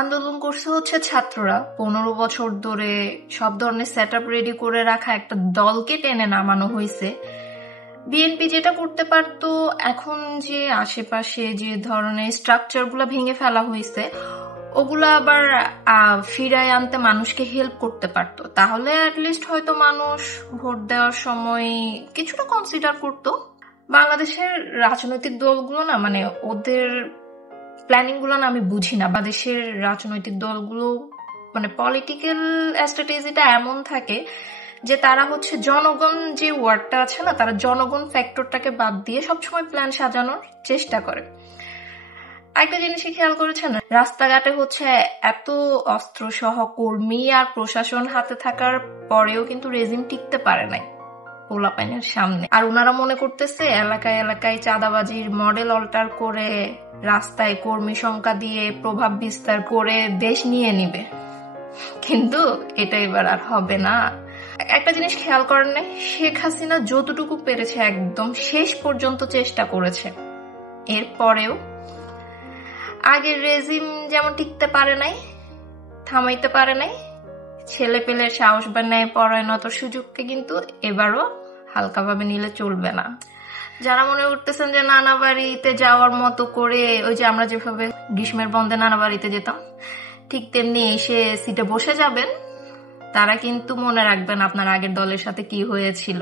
আন্দোলন করছে হচ্ছে ছাত্ররা 15 বছর ধরে সব ধরনের সেট আপ রেডি করে রাখা একটা দলকে টেনে নামানো হয়েছে। বিএনপি যেটা করতে পারতো, এখন যে আশেপাশে যে ধরনের স্ট্রাকচার গুলা ভেঙে ফেলা হয়েছে ওগুলা আবার ফিরায় আনতে মানুষকে হেল্প করতে পারতো, তাহলে অ্যাটলিস্ট হয়তো মানুষ ভোট দেওয়ার সময় কিছুটা কনসিডার করতো। বাংলাদেশের রাজনৈতিক দলগুলো না, মানে ওদের প্ল্যানিং গুলো না আমি বুঝি না। বাংলাদেশের রাজনৈতিক দলগুলো মানে পলিটিক্যাল স্ট্র্যাটেজিটা এমন থাকে যে তারা হচ্ছে জনগণ যে ওয়ার্ডটা আছে না, তারা জনগণ ফ্যাক্টরটাকে বাদ দিয়ে সবসময় প্ল্যান সাজানোর চেষ্টা করে। একটা জিনিসই খেয়াল করেছেন, রাস্তাঘাটে হচ্ছে এত অস্ত্র সহ কর্মী আর প্রশাসন হাতে থাকার পরেও কিন্তু রেজিম টিকতে পারে নাই পোলাপাইনের সামনে। আর ওনারা মনে করতেছে এলাকায় এলাকায় চাঁদাবাজির মডেল অল্টার করে রাস্তায় কর্মী সংখ্যা দিয়ে প্রভাব বিস্তার করে দেশ নিয়ে নিবে, কিন্তু এটা এবার আর হবে না। একটা জিনিস খেয়াল করেন না, শেখ হাসিনা যতটুকু পেরেছে একদম শেষ পর্যন্ত চেষ্টা করেছে, এরপরেও আগের রেজিম যেমন টিকতে পারে নাই, থামাইতে পারে নাই, ছেলে পেলে সাহস বা ন্যায় পরায়ণতার সুযোগকে কিন্তু এবারও হালকাভাবে নিলে চলবে না। যারা মনে করতেছেন যে নানা বাড়িতে যাওয়ার মতো করে, ওই যে আমরা যেভাবে গ্রীষ্মের বন্ধে নানা বাড়িতে যেতাম ঠিক তেমনি এসে সিটে বসে যাবেন, তারা কিন্তু মনে রাখবেন আপনার আগের দলের সাথে কি হয়েছিল।